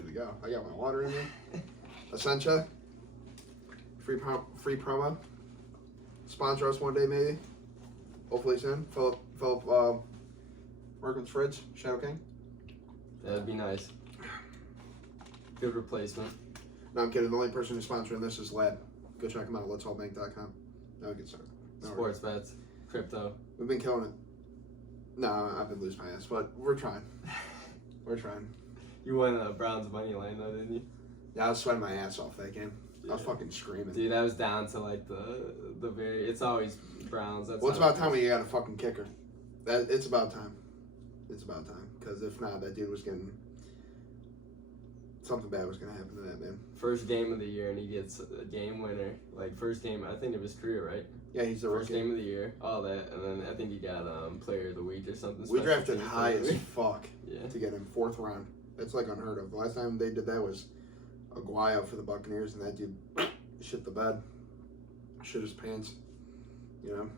ready to go. I got my water in there. Essentia. Free promo. Sponsor us one day, maybe. Hopefully soon. Philip Merkins Fridge, Shadow King. That'd be nice. Good replacement. No, I'm kidding. The only person who's sponsoring this is Lad. Go check him out at letsallbank.com. Now we can start. Sports bets, crypto. We've been killing it. No, I've been losing my ass, but we're trying. We're trying. You won Browns money line though, didn't you? Yeah, I was sweating my ass off that game. I was fucking screaming. Dude, I was down to like the very. It's always Browns. That's well, it's about time when you got a fucking kicker. It's about time. It's about time. Because if not, that dude was getting. Something bad was going to happen to that man. First game of the year, and he gets a game winner. Like, first game, I think, of his career, right? Yeah, he's the first rookie. game of the year, all that. And then I think he got Player of the Week or something. We drafted high as fuck yeah. to get him 4th round. That's like unheard of. The last time they did that was Aguayo for the Buccaneers, and that dude shit the bed. Shit his pants. You know?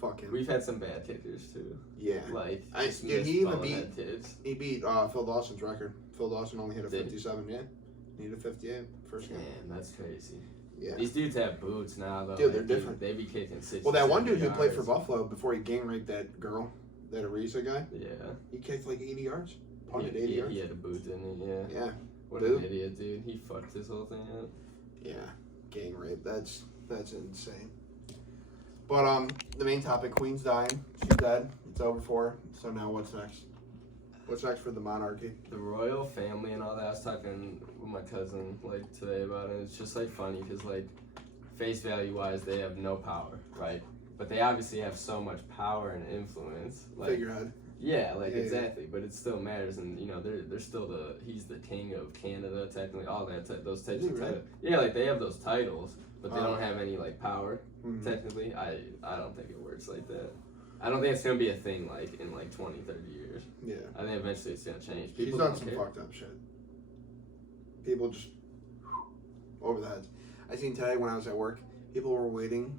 Fuck him. We've had some bad kickers, too. Yeah. Like, dude, he even beat Phil Dawson's record. Phil Dawson only hit a 57, yeah. He hit a 58 first game. Man, that's crazy. Yeah. These dudes have boots now, though. Dude, they're different. They be kicking 60. Well, that one dude who played for Buffalo before he gang raped that girl, that Ariza guy. Yeah. He kicked like 80 yards. Punted 80 yards. He had a boot, didn't he? Yeah. Yeah. What an idiot, dude. He fucked this whole thing up. Yeah. Gang rape. That's insane. But the main topic, Queen's dying. She's dead. It's over for her. So now what's next? What's next for the monarchy? The royal family and all that. I was talking with my cousin like today about it. It's just like funny because like face value wise, they have no power, right? But they obviously have so much power and influence. Like, Figurehead. Yeah, like exactly. But it still matters, and you know they're still he's the king of Canada technically. All that those types of titles. Yeah, like they have those titles, but they don't have any like power technically. I don't think it works like that. I don't think it's going to be a thing, like, in, like, 20, 30 years. Yeah. I think eventually it's going to change. She's done some fucked up shit. People just over the heads. I seen today when I was at work, people were waiting,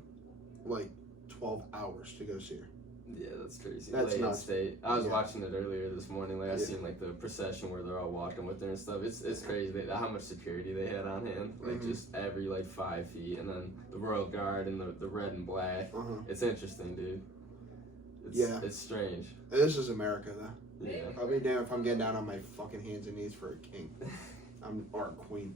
like, 12 hours to go see her. Yeah, that's crazy. That's nuts. State. I was watching it earlier this morning. Like, I seen, like, the procession where they're all walking with her and stuff. It's crazy how much security they had on hand. Like, just every, like, 5 feet. And then the Royal Guard and the red and black. It's interesting, dude. It's strange. This is America, though. Yeah. I'll be damned if I'm getting down on my fucking hands and knees for a king. Or a queen.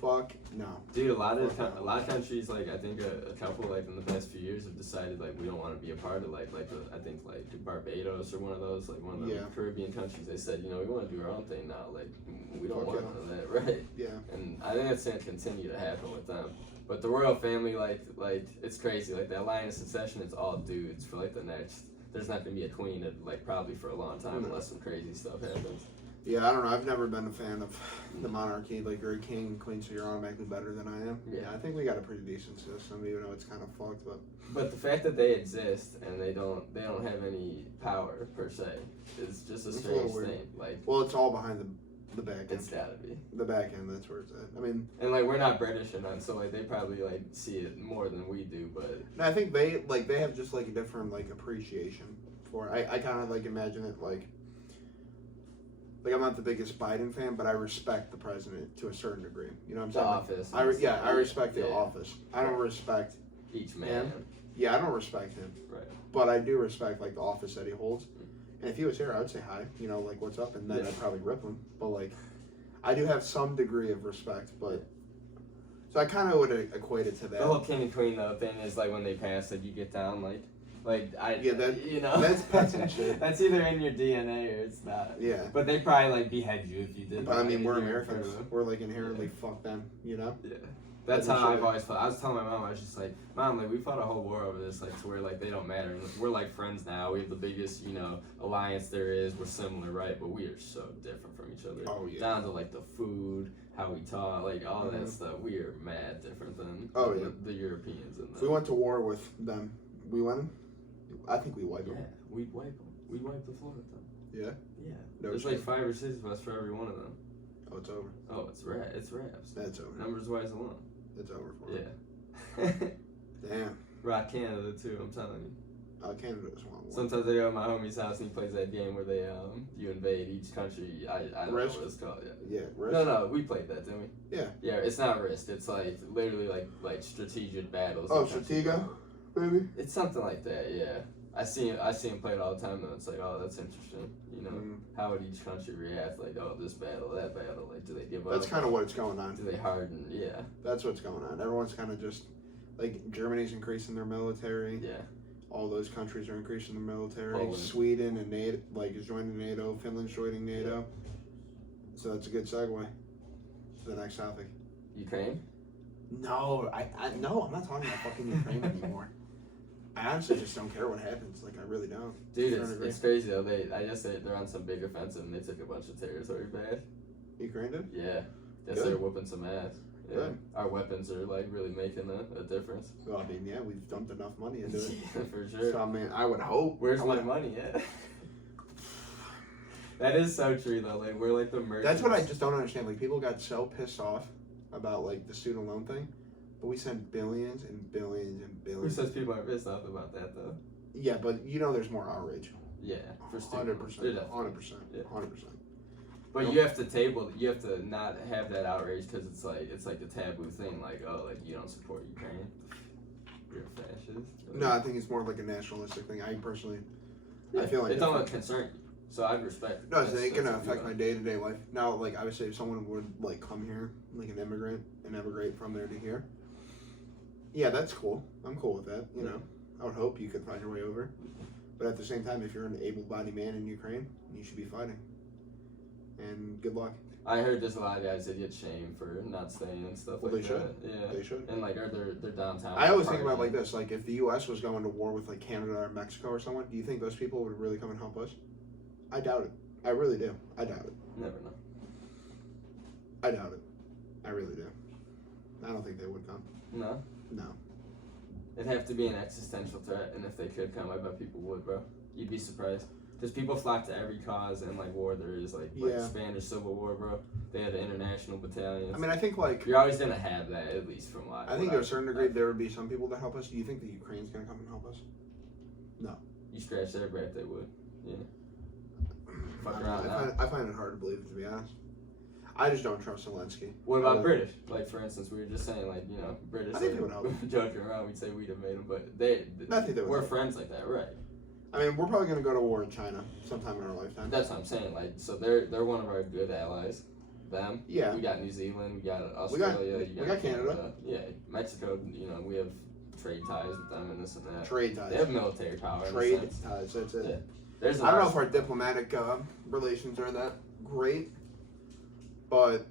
Fuck no. Dude, a lot of countries, like, I think a couple, like, in the past few years have decided, like, we don't want to be a part of, I think, like, Barbados or one of those, like, one of the Caribbean countries. They said, you know, we want to do our own thing now. Like, we don't want none of that, right? Yeah. And I think that's going to continue to happen with them. But the royal family, like it's crazy. Like, that line of succession, it's all dudes for, like, the next. There's not going to be a queen, like, probably for a long time unless some crazy stuff happens. Yeah, I don't know. I've never been a fan of the monarchy. Like, you're a king and queen, so you're automatically better than I am. Yeah, I think we got a pretty decent system, even though it's kind of fucked. But the fact that they exist and they don't have any power per se is just a strange thing. Like, well, it's all behind the back end. It's gotta be the back end. That's where it's at. I mean, and like we're not British or none, so like they probably like see it more than we do. But no, I think they have just like a different like appreciation for it. I kind of like imagine it like I'm not the biggest Biden fan, but I respect the president to a certain degree. You know what I'm saying? The office. I respect the office. I don't respect each man. Yeah, I don't respect him. Right. But I do respect like the office that he holds. And if he was here, I would say hi. You know, like what's up, and then I'd probably rip him. But like, I do have some degree of respect. But so I kind of would equate it to that. The whole king and queen though thing is like when they pass it, you get down like you know that's peasant shit. That's either in your DNA or it's not. Yeah. But they probably like behead you if you did. But I mean, we're Americans. We're like inherently fucked them. You know. Yeah. That's how I've always felt. I was telling my mom, I was just like, Mom, like we fought a whole war over this, like to where like they don't matter. We're like friends now. We have the biggest, you know, alliance there is. We're similar, right? But we are so different from each other. Oh yeah. Down to like the food, how we talk, like all that stuff. We are mad different than the Europeans. And if we went to war with them, we win. I think we wipe them. Yeah, we'd wipe them. We'd wipe the floor with them. Yeah. Yeah. No There's like 5 or 6 of us for every one of them. Oh, it's over. Oh, it's wraps. That's over. Numbers wise alone. It's over for Yeah. Damn. Rock Canada too, I'm telling you. Canada just won one. Sometimes I go to my homie's house and he plays that game where they you invade each country. I don't know what it's called. Yeah. Yeah, Risk? No, we played that, didn't we? Yeah. Yeah, it's not Risk. It's like literally like strategic battles. Oh, Stratega, maybe. It's something like that. Yeah. I see him play it all the time though. It's like, oh, that's interesting. You know, how would each country react? Like, oh, this battle, that battle. Like, do they give up? That's kind of what's going on. Do they harden? Yeah. That's what's going on. Everyone's kind of just like Germany's increasing their military. Yeah. All those countries are increasing their military. Poland. Sweden and NATO, is joining NATO. Finland's joining NATO. So that's a good segue to the next topic. Ukraine? No, no, I'm not talking about fucking Ukraine anymore. I honestly just don't care what happens. Like, I really don't. Dude, it's crazy though. I guess they're on some big offensive and they took a bunch of territory back. Ukraine did? Yeah. Guess they're whooping some ass. Yeah. Good. Our weapons are like really making a difference. Well, I mean, yeah, we've dumped enough money into it. Yeah, for sure. So, I mean, I would hope. Where's my money at? That is so true though. Like, we're like the merchants. That's what I just don't understand. Like, people got so pissed off about like the student loan thing, but we send billions and billions and Who billions. says people are pissed off about that though? Yeah, but you know, there's more outrage. Yeah, for 100%. 100%. Yeah. 100%. But you have to not have that outrage because it's like a taboo thing. Like, oh, like you don't support Ukraine, you're a fascist. No, I think it's more like a nationalistic thing. I personally, I feel like it's not concern you. So I respect. No, it's gonna affect my day-to-day life. Now, like I would say, if someone would like come here, like an immigrant, and emigrate from there to here, yeah, that's cool. I'm cool with that. You know, I would hope you could find your way over. But at the same time, if you're an able-bodied man in Ukraine, you should be fighting. And good luck. I heard there's a lot of guys that get shamed for not staying and stuff like They that. should. Yeah, They should. And like, they're downtown. I always think about it like this: like if the U.S. was going to war with like Canada or Mexico or someone, do you think those people would really come and help us? I doubt it. I really do. I doubt it. Never know. I doubt it. I really do. I don't think they would come. No. No. It'd have to be an existential threat, and if they could come, I bet people would, bro. You'd be surprised. Because people flock to every cause and like war there is, like Spanish Civil War, bro. They had an international battalion. I mean, I think like you're always gonna have that, at least from what I think to a certain degree there would be some people that help us. Do you think the Ukraine's gonna come and help us? No. You scratch their breath, they would. Yeah. I find it hard to believe, to be honest. I just don't trust Zelensky. What about British? Like, for instance, we were just saying, like, you know, British. I think they would help. Joking around, we'd say we'd have made them, but I think they would we're help. friends like that, right? I mean, we're probably going to go to war in China sometime in our lifetime. That's what I'm saying. Like, so they're one of our good allies. Them. Yeah. We got New Zealand. We got Australia. We got Canada. Yeah. Mexico. You know, we have trade ties with them and this and that. Trade ties. They have military power. Trade ties. That's it. Yeah. I don't know if our diplomatic relations are that great, but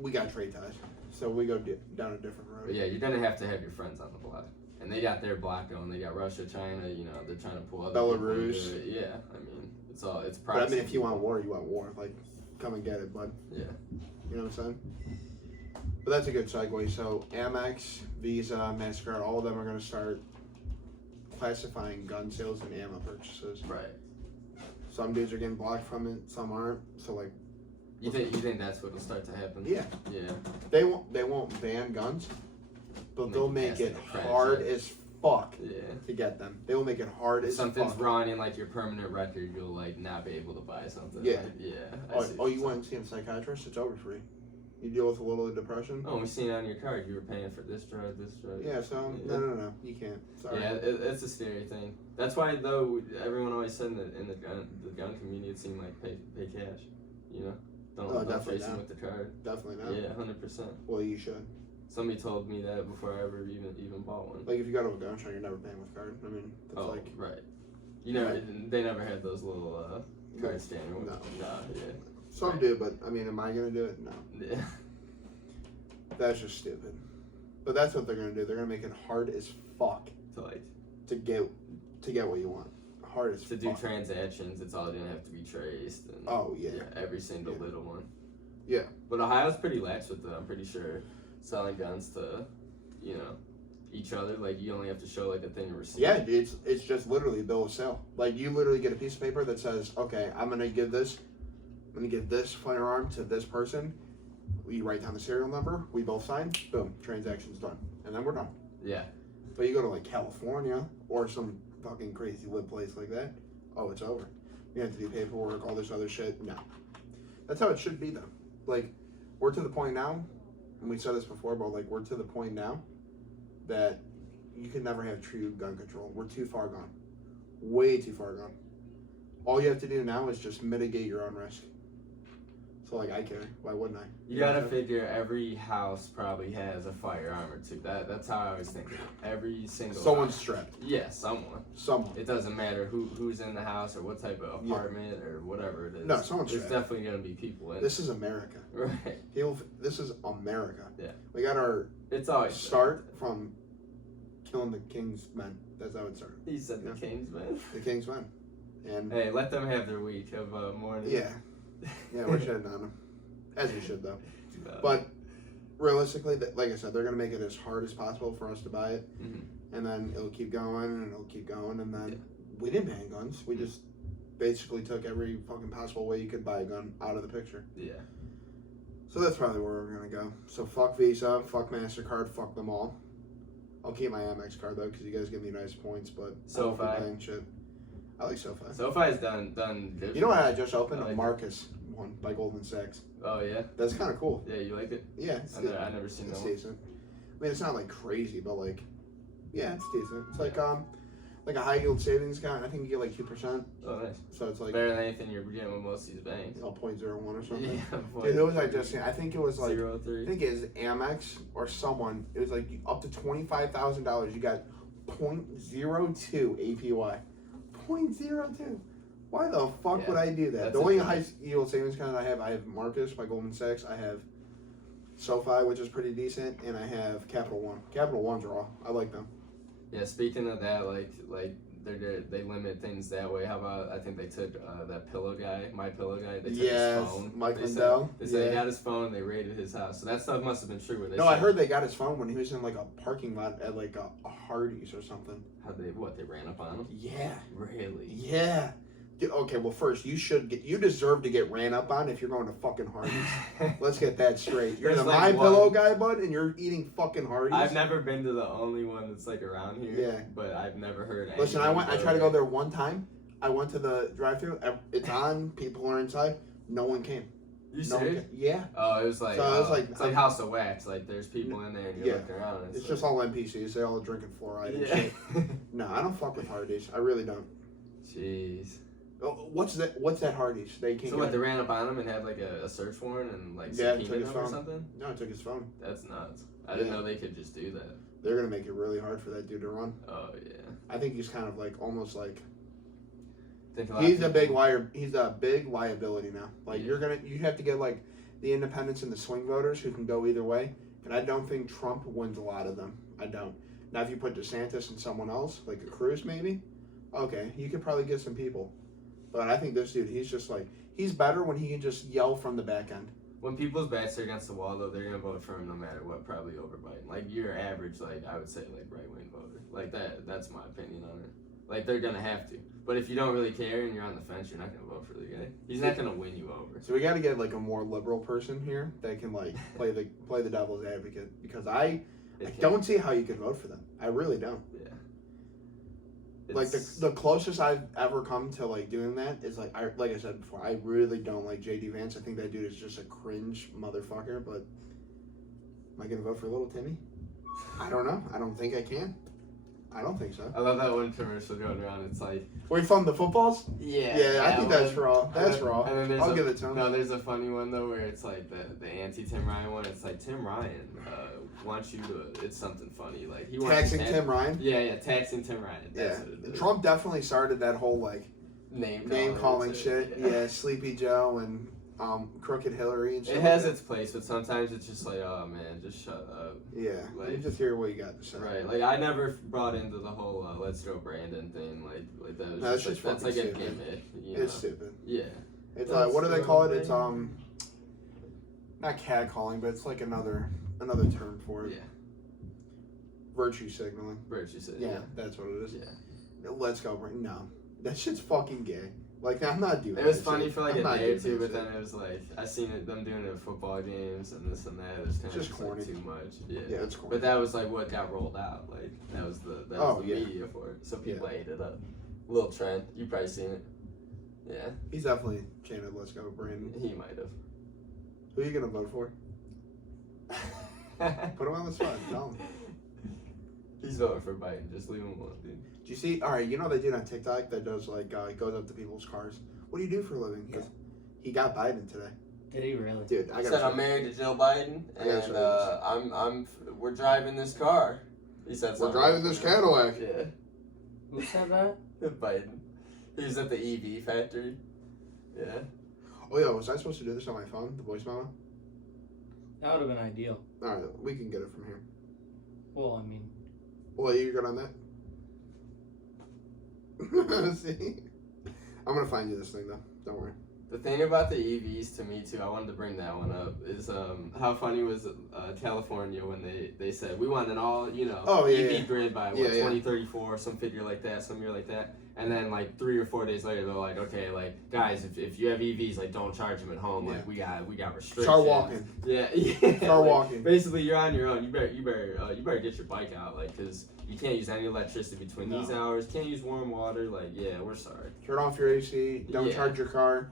we got trade ties, so we go down a different road. But yeah, you're gonna have to have your friends on the block, and they got their block going. They got Russia, China. You know, they're trying to pull other Belarus. people into it. Yeah, I mean, it's proxy. But I mean, if you want war, you want war. Like, come and get it, bud. Yeah. You know what I'm saying? But that's a good segue. So Amex, Visa, MasterCard, all of them are going to start classifying gun sales and ammo purchases. Right. Some dudes are getting blocked from it, some aren't. So like, you think that's what'll start to happen? Yeah. Yeah. They won't ban guns, but they'll make it hard as fuck to get them. They will make it hard as fuck. Something's wrong in like your permanent record, you'll like not be able to buy something. Yeah. Like, yeah. Oh, you went and see a psychiatrist? It's over for you. You deal with a little depression. Oh, we seen it on your card. You were paying for this drug, this drug. Yeah, so no, you can't. Sorry. Yeah, it's a scary thing. That's why though everyone always said in the gun community it seemed like pay cash. You know, don't chase them with the card. Definitely not. Yeah, 100%. Well, you should. Somebody told me that before I ever even bought one. Like if you go to a gun show, you're never paying with card. I mean, that's right. You know, they never had those little card scanner ones. No. Yeah. Some do, but I mean, am I gonna do it? No. Yeah. That's just stupid. But that's what they're gonna do. They're gonna make it hard as fuck to get what you want. Hard as fuck. To do transactions, it's all gonna have to be traced. And, every single little one. Yeah. But Ohio's pretty lax with it. I'm pretty sure selling guns to, you know, each other. Like you only have to show like a thing of receipt. Yeah, it's just literally a bill of sale. Like you literally get a piece of paper that says, okay, I'm gonna give this firearm to this person. We write down the serial number. We both sign. Boom, transaction's done, and then we're done. Yeah. But you go to like California or some fucking crazy lit place like that, oh, it's over. You have to do paperwork, all this other shit. No. That's how it should be, though. Like, we're to the point now, and we said this before, but, like, we're to the point now that you can never have true gun control. We're too far gone. Way too far gone. All you have to do now is just mitigate your own risk. So, like, I carry. Why wouldn't I? You gotta figure every house probably has a firearm or two. That's how I always think of it. Every single Someone's house. strapped. Yeah, someone. Someone. It doesn't matter who's in the house or what type of apartment or whatever it is. No, someone's There's strapped. definitely gonna be people in This is America. Right. This is America. Yeah. We got our It's always start from killing the king's men. That's how it started. He said the Kings, man. The king's men. And Hey, let them have their week of mourning. yeah. Yeah, we're shitting on them. As we should, though. But realistically, like I said, they're going to make it as hard as possible for us to buy it. Mm-hmm. And then it'll keep going, and it'll keep going. And then we didn't ban guns. We just basically took every fucking possible way you could buy a gun out of the picture. Yeah. So that's probably where we're going to go. So fuck Visa, fuck MasterCard, fuck them all. I'll keep my Amex card, though, because you guys give me nice points, but SoFi. I don't keep shit. I like SoFi. SoFi's done. You know what I just opened? I like a Marcus one by Goldman Sachs. Oh, yeah? That's kind of cool. Yeah, you liked it? Yeah, I never seen that it's one. decent. I mean, it's not like crazy, but like, yeah, it's decent. It's like a high yield savings account. I think you get like 2%. Oh, nice. So it's like Better than anything you're getting with most of these banks. 0.01 or something. Yeah, Dude, who was I just seeing? I think it was like 0.03. I think it was Amex or someone. It was like up to $25,000. You got 0.02 APY. 0.02. Why the fuck would I do that? The only high yield savings account I have Marcus by Goldman Sachs. I have SoFi, which is pretty decent, and I have Capital One. Capital One's raw. I like them. Yeah, speaking of that, like they limit things that way. How about I think they took that pillow guy, my pillow guy. They took his phone. Mike They Lindell. said he got his phone. They raided his house. So that stuff must have been true. Where they No, I heard they got his phone when he was in like a parking lot at like a Hardee's or something. How they ran up on him? Yeah. Really? Yeah. Okay, well, first you deserve to get ran up on if you're going to fucking Hardee's. Let's get that straight. You're the My Pillow guy, bud, and you're eating fucking Hardee's. I've never been to the only one that's like around here. Yeah. But I've never heard. Listen, I tried to go there one time. I went to the drive-thru. It's on. People are inside. No one came. You serious? Yeah. Oh, it was like. So it was like it's like House of Wax. Like there's people in there and you're looking around. And it's just all NPCs. They all drinking fluoride and shit. No, I don't fuck with Hardee's. I really don't. Jeez. Oh, what's that Hardee's? They can't. So what? They ran up on him and had like a search warrant and like subpoenaed him or something? No, I took his phone. That's nuts. I didn't know they could just do that. They're gonna make it really hard for that dude to run. Oh yeah. I think he's kind of like almost like. He's a big liar. He's a big liability now. Like you have to get like the independents and the swing voters who can go either way. And I don't think Trump wins a lot of them. I don't. Now if you put DeSantis and someone else, like a Cruz maybe, okay, you could probably get some people. But I think this dude, he's just like, he's better when he can just yell from the back end. When people's backs are against the wall, though, they're gonna vote for him no matter what. Probably over Biden. Like your average, like I would say, like right wing voter. Like that's my opinion on it. Like they're gonna have to. But if you don't really care and you're on the fence, you're not gonna vote for the guy. He's not gonna win you over. So we got to get like a more liberal person here that can like play the devil's advocate, because I don't see how you could vote for them. I really don't. Yeah. Like the closest I've ever come to like doing that is like I said before, I really don't like J.D. Vance. I think that dude is just a cringe motherfucker. But am I gonna vote for little Timmy? I don't know. I don't think I can. I don't think so. I love that one commercial going around. It's like, were from the footballs? Yeah. Yeah, I think that's raw. That's raw. And then I'll give it to him. No, there's a funny one though where it's like the anti-Tim Ryan one. It's like Tim Ryan wants you to. It's something funny. Like he wants taxing Tim Ryan. Yeah, taxing Tim Ryan. That's what it is. Trump definitely started that whole like name calling shit. Yeah, Sleepy Joe and Crooked Hillary and shit. It has its place, but sometimes it's just like, oh man, just shut up. Yeah, like, you just hear what you got to say. Right, like I never bought into the whole let's go Brandon thing. Like that was no, just like, that's like stupid. A gimmick. It's stupid. Yeah. It's what do they call it? It's not catcalling, but it's like another term for it. Yeah. Virtue signaling. Virtue signaling. Yeah, that's what it is. Yeah. Let's go Brandon. No, that shit's fucking gay. Like, I'm not doing It was this funny shit. for like I'm a not day or doing two, this but shit. then it was like I seen it them doing it at football games and this and that. It was kind of Just just corny. like too much. Yeah. Yeah, it's corny. But that was like what got rolled out. Like that was the media for it. So people ate it up. Little trend. You probably seen it. Yeah. He's definitely chanted "Let's go, Brandon." He might have. Who are you gonna vote for? Put him on the spot. Tell him. He's voting for Biden. Just leave him alone, dude. Do you see? All right, you know they did on TikTok that does like goes up to people's cars. What do you do for a living? Because he got Biden today. Did he really? Dude, I He got. said I'm married to Joe Biden, and we're driving this car. He said We're something. driving this Cadillac. Yeah. Who said that? Biden. He was at the EV factory. Yeah. Oh yeah, was I supposed to do this on my phone? The voice memo. That would have been ideal. All right, we can get it from here. Well, I mean, Well, you good on that? See, I'm gonna find you this thing though. Don't worry. The thing about the EVs to me too, I wanted to bring that one up, is how funny was California when they said we want an all EV grid by 2034, some figure like that, some year like that, and then like 3 or 4 days later they're like, okay, like guys, if you have EVs, like don't charge them at home, like we got restrictions. Start walking. Yeah. Start walking. Basically, you're on your own. You better get your bike out, like, cause you can't use any electricity between these hours. Can't use warm water. Like, yeah, we're sorry. Turn off your AC. Don't charge your car.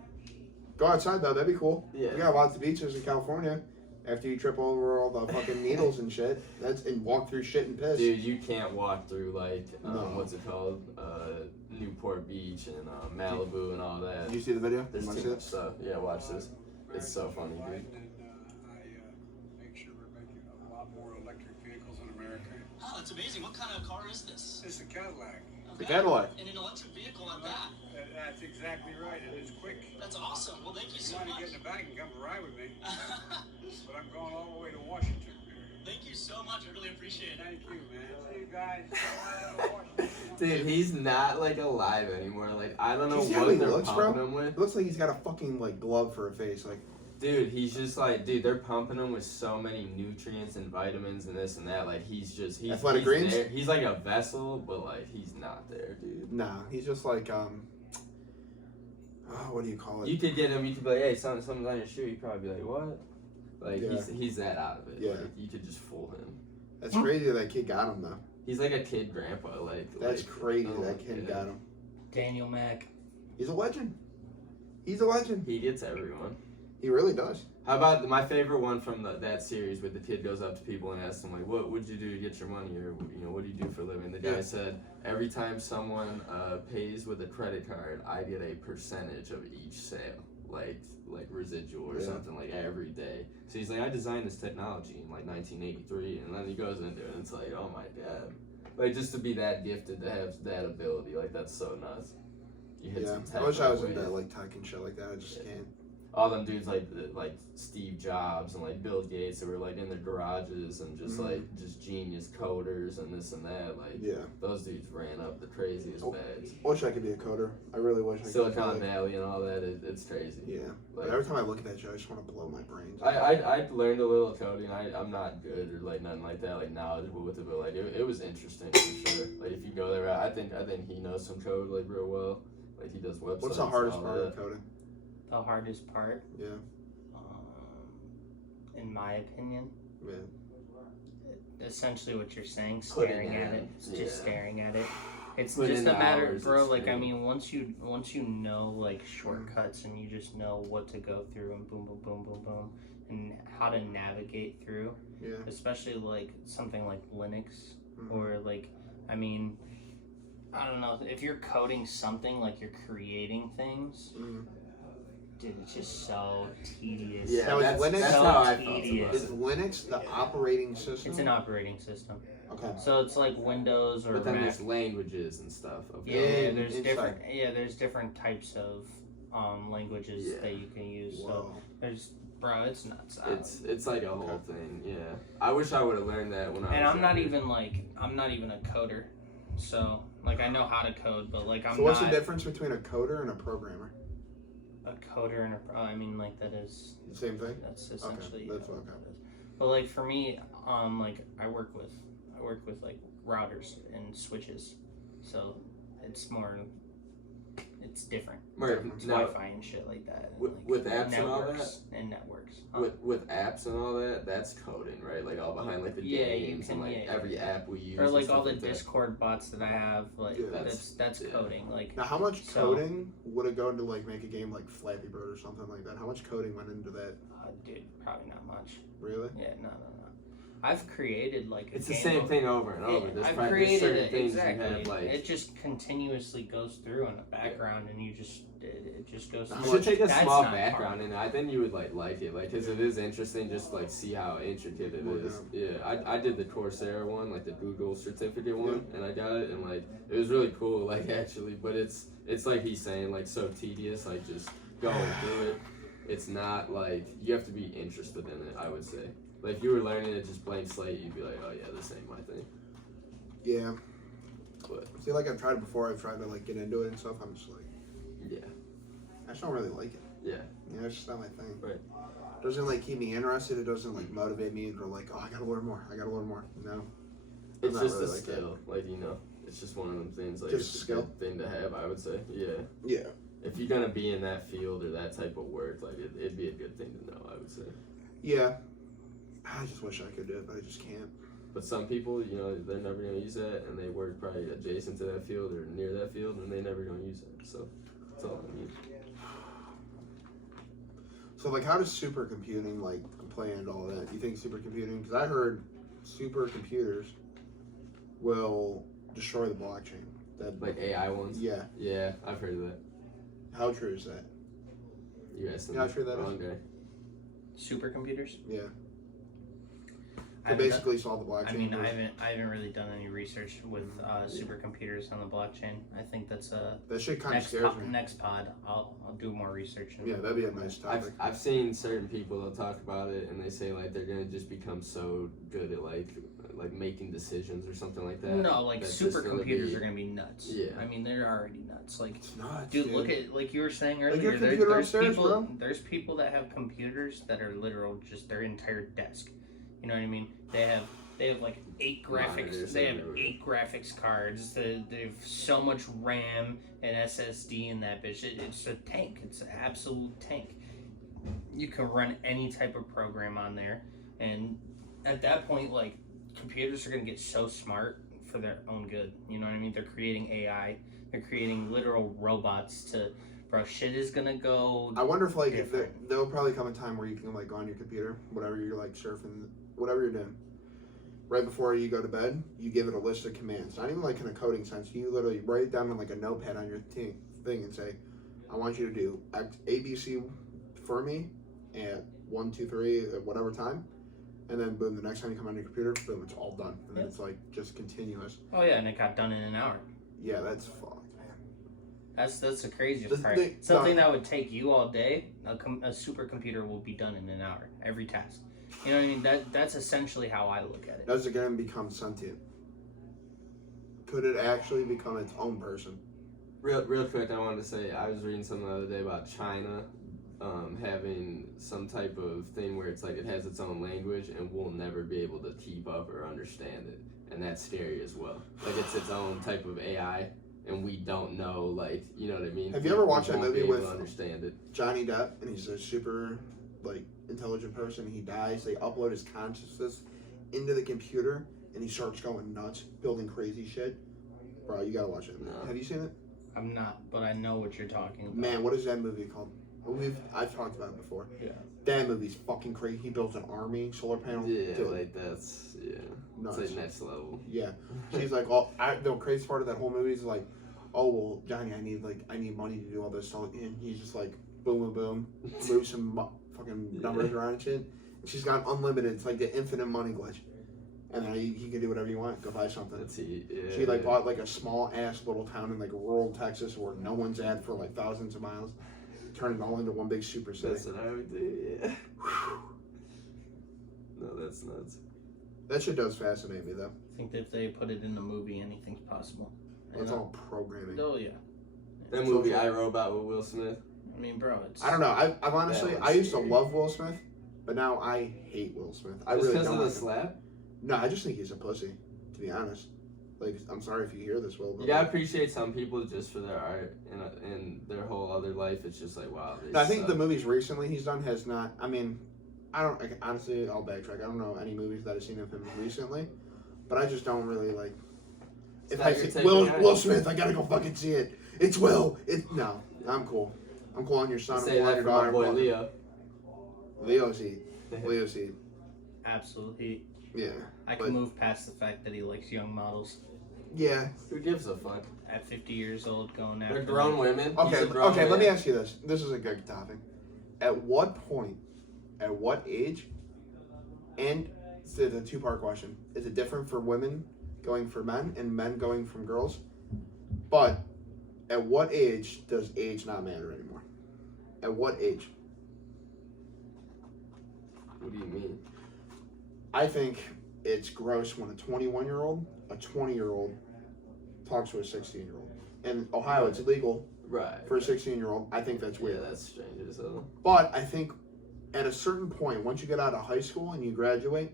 Go outside though. That'd be cool. Yeah. We got lots of beaches in California. After you trip over all the fucking needles and shit, and walk through shit and piss. Dude, you can't walk through like what's it called, Newport Beach and Malibu and all that. Did you see the video? There's You wanna too see much stuff. Yeah, watch this. It's so funny, dude. I make sure we're making a lot more electric vehicles in America. Oh, that's amazing. What kind of car is this? It's a Cadillac. The Cadillac. And an electric vehicle at that. That's exactly right. It is quick. That's awesome. Well, thank you If so you want to much. get in the back and come ride with me, but I'm going all the way to Washington. Thank you so much. I really appreciate it. Thank you, man. See you guys. Dude, he's not like alive anymore. Like I don't know Do you see how what he they're looks, pumping bro? him with. It looks like he's got a fucking like glove for a face. Like, Dude, he's just like, they're pumping him with so many nutrients and vitamins and this and that. Like he's Athletic Greens? there. He's like a vessel, but like he's not there, dude. nah, he's just like what do you call it? You could get him. You could be like, hey, something's on your shoe. He'd probably be like, what? Like Yeah. he's that out of it. Yeah. Like, you could just fool him. That's crazy that kid got him though. He's like a kid grandpa. Like That's crazy oh, that kid yeah. got him. Daniel Mack. He's a legend. He's a legend. He gets everyone. He really does. How about my favorite one from that series where the kid goes up to people and asks them like, what would you do to get your money, or what do you do for a living? The guy said, every time someone pays with a credit card, I get a percentage of each sale, like residual or something, like every day. So he's like, I designed this technology in like 1983, and then he goes into it and it's like, oh my god, like just to be that gifted, to have that ability, like that's so nuts. You hit some I wish I was tech into wave. like tech and shit like that. I just can't. All them dudes like Steve Jobs and like Bill Gates that were like in their garages and just like just genius coders and this and that, like those dudes ran up the craziest bags. I wish I could be a coder. I really wish I could. Silicon Valley and all that, it's crazy. Yeah. Like, Every time I look at that shit, I just want to blow my brains. I learned a little coding. I'm not good or like nothing like that, like knowledgeable with it, but like it was interesting for sure. Like if you go there, I think he knows some code like real well. Like he does websites. What's the hardest part of coding? The hardest part, Yeah. in my opinion, Yeah. essentially what you're saying, Putting staring it at in. it, just staring at it. It's Put just in a the matter, hours, bro. it's Like I great. mean, once you know like shortcuts and you just know what to go through and boom, boom, boom, boom, boom, and how to navigate through. Yeah. Especially like something like Linux or like, I mean, I don't know, if you're coding something, like you're creating things, dude, it's just so tedious. Yeah, Now, is Linux- that's so how I felt tedious. about Is it. Linux the operating system? It's an operating system. Okay. So it's like Windows or But then Mac. there's languages and stuff. Yeah, Okay. there's inside. different. Yeah, there's different types of languages that you can use. So Whoa. there's, bro, it's nuts. It's like a whole thing. Yeah. I wish I would have learned that when I was. And I'm not younger. I'm not even a coder. So like I know how to code, but like I'm So what's not the difference between a coder and a programmer? a coder and I mean like that is Same thing. that's essentially that's what okay. it is. But like for me, like I work with like routers and switches, so it's more it's different. Right, It's now- Wi-Fi and shit like that. And With apps and all networks and networks. Huh? With apps and all that, that's coding, right? Like all behind like the Yeah, you games and can- like yeah, every yeah. app we use. Or and like stuff all the like that. Discord bots that I have, like Yeah. that's yeah. coding. Like Now, how much So- coding would it go into like make a game like Flappy Bird or something like that? How much coding went into that? dude, probably not much. Really? Yeah, no. I've created like a It's the game same of- thing over and over. Yeah, There's I've probably created certain it things exactly. you have like. It just continuously goes through in the background, and you just it just goes You You through. should take a That's small not background hard. in it. I think you would like it, like, cause it is interesting just to, like see how intricate it is. Yeah, I did the Coursera one, like the Google certificate one, and I got it, and like it was really cool, like actually. But it's like he's saying, like so tedious, like just going through it. It's not like you have to be interested in it. I would say, like if you were learning it just blank slate, you'd be like, oh yeah, this ain't my thing. Yeah. But See, like I've tried it before. I've tried to like get into it and stuff. I'm just like, yeah, I just don't really like it. Yeah. Yeah, it's just not my thing. Right. It doesn't like keep me interested. It doesn't like motivate me or like, oh, I gotta learn more. I gotta learn more. No. It's not just really a like that. skill, like you know, it's just one of them things. Like Just it's skill. a good thing to have, I would say. Yeah. Yeah. If you're gonna be in that field or that type of work, like it'd be a good thing to know, I would say. Yeah. I just wish I could do it, but I just can't. But some people, you know, they're never gonna use that, and they work probably adjacent to that field or near that field, and they never gonna use it. So that's all I mean. So like, how does supercomputing like play into all that? You think supercomputing? Because I heard supercomputers will destroy the blockchain. That Like AI ones. yeah. Yeah, I've heard of that. How true is that? You guys Yeah, how true that is? wrong guy. Supercomputers. Yeah. I To haven't basically solve the blockchain. I mean, I haven't really done any research with supercomputers on the blockchain. I think that's a that shit kind of next scares me. next pod. I'll do more research. Yeah, that'd be a nice topic. I've seen certain people that talk about it, and they say like they're gonna just become so good at like making decisions or something like that. No, like That's just gonna supercomputers be- are gonna be nuts. Yeah. I mean, they're already nuts. Like, It's nuts, dude, look at like you were saying Like earlier. your computer there's upstairs, people. bro. There's people that have computers that are literal just their entire desk. You know what I mean? They have like 8 graphics. Monitors They have everywhere. 8 graphics cards. They have so much RAM and SSD in that bitch. It's a tank. It's an absolute tank. You can run any type of program on there, and at that point, like computers are gonna get so smart for their own good. You know what I mean? They're creating AI. They're creating literal robots to. Bro, shit is gonna go. I wonder if like if different. there'll probably come a time where you can like go on your computer, whatever you're like surfing, whatever you're doing. Right before you go to bed, you give it a list of commands. Not even like in a coding sense. You literally write it down on like a notepad on your thing and say, "I want you to do X, A, B, C for me at 1, 2, 3 at whatever time," and then boom, the next time you come on your computer, boom, it's all done, and then it's like just continuous. Oh yeah, and it got done in an hour. Yeah, that's fucked, man. That's the craziest The part. thing- Something that would take you all day, a supercomputer will be done in an hour. Every task. You know what I mean? That's essentially how I look at it. Does it gonna become sentient? Could it actually become its own person? Real quick, I wanted to say I was reading something the other day about China having some type of thing where it's like it has its own language and we'll never be able to keep up or understand it, and that's scary as well. Like it's its own type of AI, and we don't know, like, you know what I mean? Have you ever watched We that won't be movie able with to understand it? Johnny Depp, and he's a super like intelligent person. He dies. They upload his consciousness into the computer, and he starts going nuts, building crazy shit. Bro, you gotta watch it. No. Have you seen it? I'm not, but I know what you're talking about. Man, what is that movie called? I've talked about it before. Yeah. That movie's fucking crazy. He builds an army, solar panel. Yeah, Dude, like that's nuts. it's like next level. Yeah. She's like, the crazy part of that whole movie is like, oh well, Johnny, I need money to do all this stuff, and he's just like, boom, boom, boom, move some fucking numbers around and shit. And she's got unlimited. It's like the infinite money glitch, and then he can do whatever you want. Go buy something. That's it. Yeah. She like bought like a small ass little town in like rural Texas where no one's at for like thousands of miles, turned it all into one big super city. That's what I would do. Yeah. No, that's nuts. That shit does fascinate me though. I think that if they put it in a movie, anything's possible. It's all programming. Oh yeah. That movie I Robot with Will Smith. I mean, bro, it's. I don't know. I've honestly, That was I used to scary. love Will Smith, but now I hate Will Smith. I Just really because don't. of the like him. slap? No, I just think he's a pussy, to be honest. Like, I'm sorry if you hear this, Will. But You gotta appreciate some people just for their art and their whole other life. It's just like, wow. I think the movies recently he's done has not. I mean, honestly, I'll backtrack. I don't know any movies that I've seen of him recently, but I just don't really like. If I see Will Smith, I gotta go fucking see it. It's Will. No, I'm cool. I'm cool on your son. Say that for my boy Leo. Leo's heat. Leo's heat. Absolutely. Yeah. I can move past the fact that he likes young models. Yeah. Who gives a fuck? At 50 years old, going after. They're grown women. Okay. Okay. Let me ask you this. This is a good topic. At what point, at what age, and it's a two-part question. Is it different for women going for men and men going from girls? But at what age does age not matter anymore? At what age? What do you mean? I think it's gross when a 21-year-old, a 20-year-old talks to a 16-year-old. In Ohio, it's illegal for a 16-year-old. I think that's weird. Yeah, that's strange as hell. But I think at a certain point, once you get out of high school and you graduate,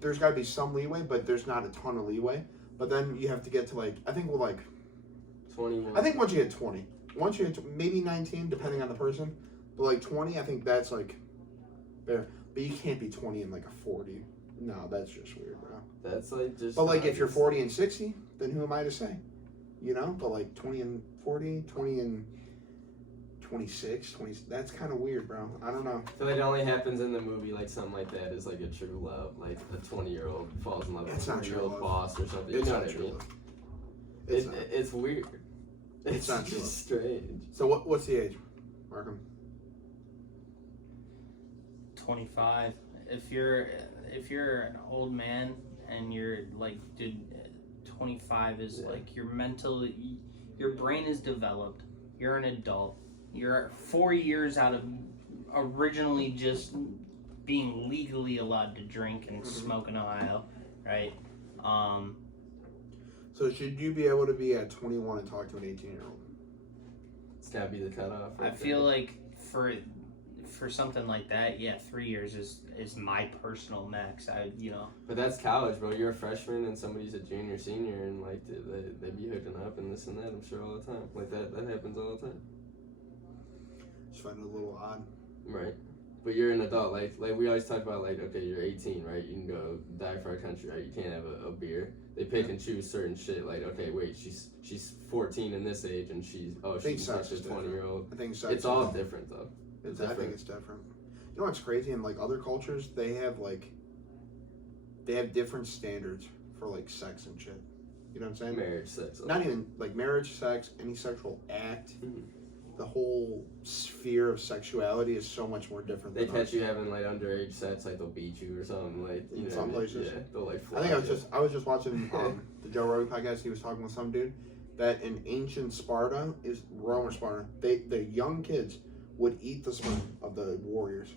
there's got to be some leeway, but there's not a ton of leeway. But then you have to get to like, I think we're like 21. I think once you hit 20, once you hit maybe 19, depending on the person, but like 20, I think that's like fair. But you can't be 20 and like a 40. No, that's just weird, bro. That's like just. But like if you're 40 and 60, then who am I to say? You know, but like 20 and 40, 20 and 26, 20, that's kind of weird, bro. I don't know. I feel like it only happens in the movie, like something like that is like a true love. Like a 20-year-old falls in love with a 20-year-old boss or something. You know what I mean? It's weird. It's not just true. strange. So what's the age, Markham? 25. If you're an old man and you're like, dude, 25 is like your brain is developed. You're an adult. You're 4 years out of originally just being legally allowed to drink and smoke in Ohio, right? So should you be able to be at 21 and talk to an 18-year-old? It's gotta be the cutoff. I feel like for something like that, yeah, 3 years is my personal max. But that's college, bro. You're a freshman and somebody's a junior, senior, and like they be hooking up and this and that. I'm sure all the time. Like that happens all the time. Just find it a little odd. Right. But you're an adult. Like we always talk about, like, okay, you're 18, right? You can go die for our country, right? You can't have a beer. They pick and choose certain shit. Like, okay, wait, she's 14 in this age, and she's touch a 20-year-old. I think it's all different though. I think it's different. You know what's crazy? In like other cultures, they have different standards for like sex and shit. You know what I'm saying? Marriage, sex. Not even like marriage, sex, any sexual act. The whole sphere of sexuality is so much more different. They than catch us. you having like underage sex, like they'll beat you or something. Like in some places, yeah, they'll like. I think I was just watching the Joe Rogan podcast. He was talking with some dude that in ancient Sparta Rome or Sparta, the young kids would eat the sperm of the warriors.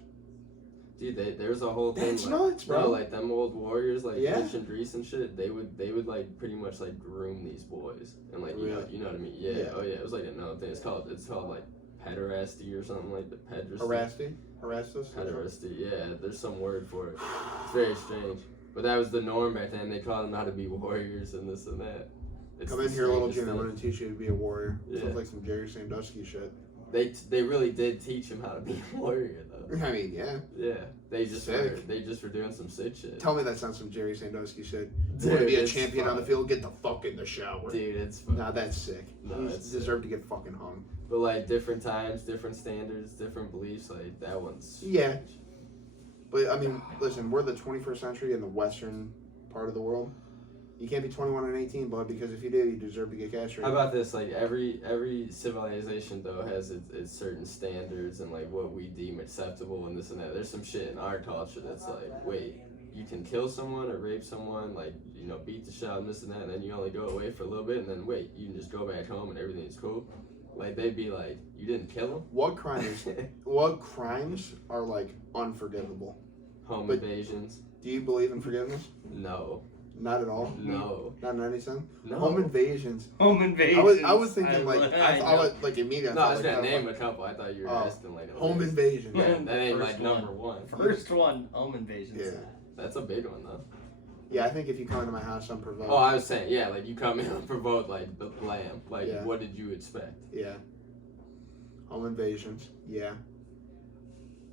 Dude, there's a whole thing. That's nuts, bro. No, like them old warriors, like Yeah. ancient Greece and shit. They would like pretty much like groom these boys and like you know what I mean. Yeah. Yeah. Oh yeah. It was like another thing. It's called like pederasty or something like the pederasty. Pederasty. Yeah. There's some word for it. It's very strange. But that was the norm back then. They taught them how to be warriors and this and that. Come in here, little Jim. I'm going to teach you to be a warrior. Yeah. Sounds like some Jerry Sandusky shit. They really did teach him how to be a warrior though. I mean, yeah. Yeah. They just Sick. were doing some sick shit. Tell me that sounds some Jerry Sandusky shit. Dude, You want to be a it's champion on the fun. field? Get the fuck in the shower. Dude, it's fun. Nah, that's sick. No, You it's deserve to get fucking hung. But like different times, different standards, different beliefs, like that one's Yeah. But I mean, listen, we're the 21st century in the western part of the world. You can't be 21 and 18, bud, because if you do, you deserve to get castrated. How about this? Like every civilization though has its certain standards and like what we deem acceptable and this and that. There's some shit in our culture that's like, wait, you can kill someone or rape someone, like, you know, beat the shit out and this and that, and then you only go away for a little bit, and then wait, you can just go back home and everything's cool. Like they'd be like, you didn't kill him. What crimes are like unforgivable? Home But- invasions? Do you believe in forgiveness? No. Not at all. No. Not in any sense. No. Home invasions. Home invasion. I was thinking like I was like immediately. No, I was gonna name a couple. I thought you were Oh. asking like a home list. invasion. Yeah, that ain't First like number one. First one, home invasions. Yeah. That's a big one though. Yeah, I think if you come into my house unprovoked. Oh, I was saying, yeah, like you come in unprovoked, like the lamb. Like, Yeah. what did you expect? Yeah. Home invasions. Yeah.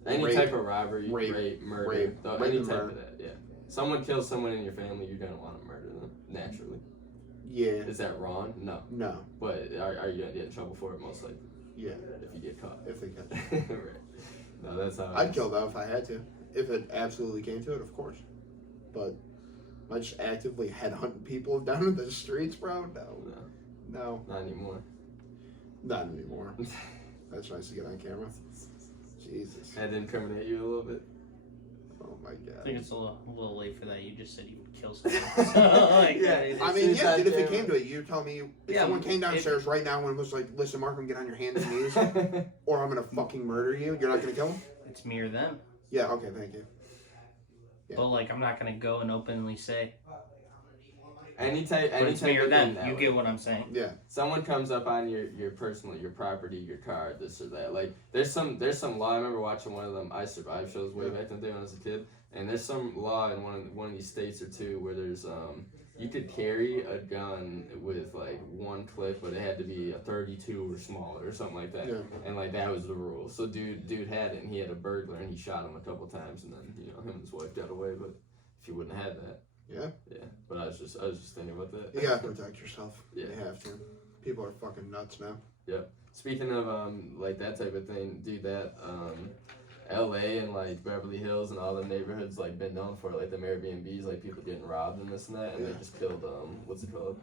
Any Rape. type of robbery, Rape. rape, murder, Rape. any and type murder. of that. Yeah. Someone kills someone in your family, you're gonna want to murder them naturally. Yeah. Is that wrong? No. No. But are you gonna get in trouble for it? Most likely. Yeah. If you get caught. If they catch. Right. No, that's how. I'd kill though if I had to. If it absolutely came to it, of course. But am I just actively headhunting people down in the streets, bro? No. Not anymore. Not anymore. That's nice to get on camera. Jesus. That didn't incriminate you a little bit. Oh my I god. think it's a little late for that. You just said you would kill someone. So, like, Yeah, I mean, It's yeah, not dude, if it camera. came to it, you're telling me if Yeah, someone came if- downstairs right now and was like, listen, Markham, get on your hands and knees, or I'm gonna fucking murder you, you're not gonna kill him? it's me or them. Yeah, okay, thank you. Yeah. But like, I'm not gonna go and openly say, any type but it's me or of them. thing that You way. get what I'm saying? Yeah. Someone comes up on your personal, your property, your car, this or that. Like there's some law. I remember watching one of them I Survived shows way back in the day when I was a kid, and there's some law in one of these states or two where there's you could carry a gun with like one clip, but it had to be a 32 or smaller or something like that. Yeah. And like that was the rule. So dude had it, and he had a burglar, and he shot him a couple times, and then him and his wife got away. But if he wouldn't have had that. Yeah. Yeah, but I was just thinking about that. You gotta protect yourself. Yeah. You have to. People are fucking nuts now. Speaking of like that type of thing, dude, that L.A. and like Beverly Hills and all the neighborhoods like been known for like the Airbnbs, like people getting robbed and this and that, and they Yeah. just killed what's it called?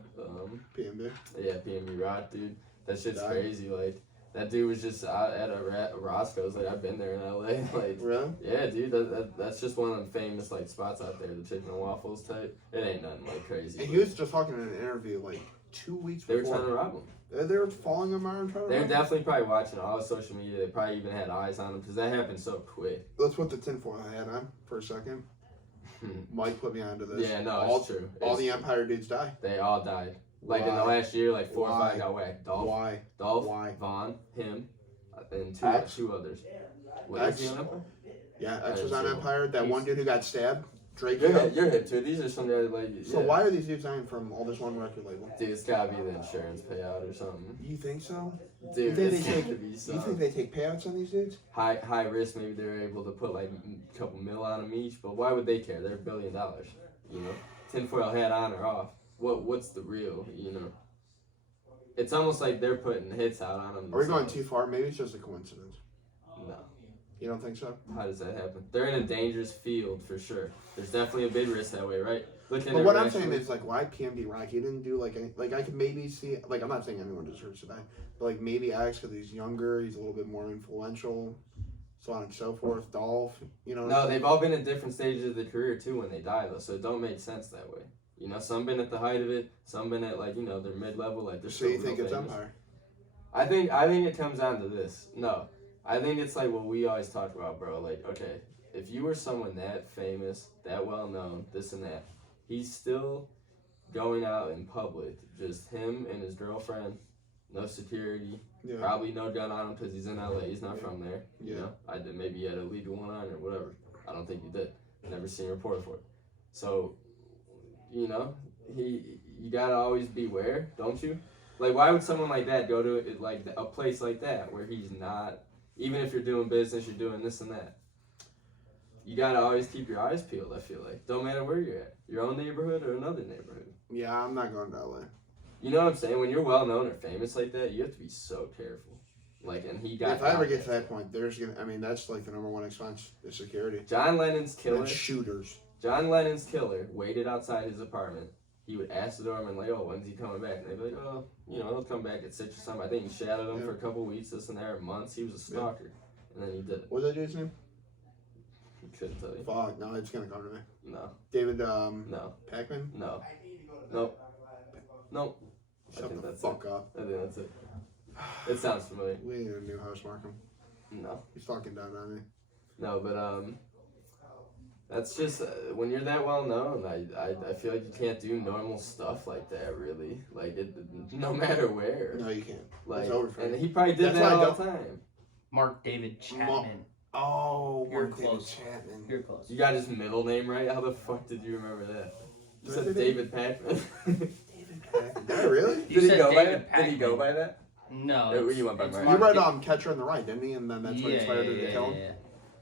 PMB. Yeah, PNB Rod, dude. That shit's Died. crazy. Like that dude was just out at a Roscoe's. Like I've been there in L.A. Like. Really? Yeah, dude, that's just one of the famous like spots out there, the chicken and waffles type. It ain't nothing like crazy. And but he was just talking in an interview like 2 weeks they were before. trying to rob him. They were following him around trying to They're rob him. definitely probably watching all of social media. They probably even had eyes on him because that happened so quick. Let's put the tinfoil hat on for a second. Mike put me onto this. Yeah, no, all, it's true. All It's the true. Empire dudes die. They all died. Like in the Why? last year, like 4 or Why? 5 got whacked. Dolph, Why? Dolph, Vaughn, him, and X? two others. What, X? is he on Empire? Yeah, I X was didn't on see Empire. That He's- one dude who got stabbed. Drake You're killed. hip, you're hip too. These are some guys like. So yeah. why are these dudes dying from all this one record label? Dude, it's gotta be the insurance payout or something. You think so? Dude, think it's they gotta be You something. think they take payouts on these dudes? High risk, maybe they're able to put like a couple mil on them each, but why would they care? They're $1 billion, you know. Tinfoil hat on or off. What's the real, you know? It's almost like they're putting hits out on them. Are we going themselves. too far? Maybe it's just a coincidence. No. You don't think so? How does that happen? They're in a dangerous field for sure. There's definitely a big risk that way, right? Looking But at what I'm rationally- saying is, like, why PMD Rock? He didn't do like any, like I could maybe see, like, I'm not saying anyone deserves to die, but like maybe Alex because he's younger, he's a little bit more influential, so on and so forth. Dolph, you know. No, they've all been at different stages of their career too when they die though, so it don't make sense that way. You know, some been at the height of it, some been at like their mid level, like they're So still you think real it's famous. Empire? I think it comes down to this. No, I think it's like what we always talk about, bro. Like, okay, if you were someone that famous, that well known, this and that, he's still going out in public, just him and his girlfriend, no security, Yeah. probably no gun on him because he's in LA. He's not Yeah. from there. You Yeah. know, I did, maybe he had a legal one on or whatever. I don't think he did. Never seen a report for it. So, you gotta always beware, don't you? Like, why would someone like that go to like a place like that where he's not? Even if you're doing business, you're doing this and that. You gotta always keep your eyes peeled. I feel like don't matter where you're at, your own neighborhood or another neighborhood. Yeah, I'm not going to LA. You know what I'm saying? When you're well known or famous like that, you have to be so careful. Like, and he got. If I ever got get to that point, there's gonna. I mean, that's like the number one expense is security. John Lennon's killer. And shooters. John Lennon's killer waited outside his apartment. He would ask the doorman, like, oh, when's he coming back? And they'd be like, oh, he'll come back at 6 or something. I think he shadowed him Yeah. for a couple weeks, this and that, or months. He was a stalker. And then he did it. What was that dude's name? Couldn't tell you. Fuck, no, it's gonna come to me. No. David, No. Packman? No. Nope. Nope. I Shut think the that's fuck up. I think that's it. It sounds familiar. We need a new house, Markham. No. He's talking down on me. No, but, that's just, when you're that well known, I feel like you can't do normal stuff like that, really. Like, no matter where. No, you can't. Like, It's over for and you. he probably did That's that why I all the time. Mark David Chapman. Oh, You're Mark David close. Chapman. You're close. You got his middle name right? How the fuck did you remember that? You said David Packman. Did I really? You Did he said go by David that? Did he go Packman. by that? No. Yeah, it's- you went by it's Mark. You Mark- read Catcher in the Rye, didn't he? And then that's what Yeah, inspired him yeah, to kill him.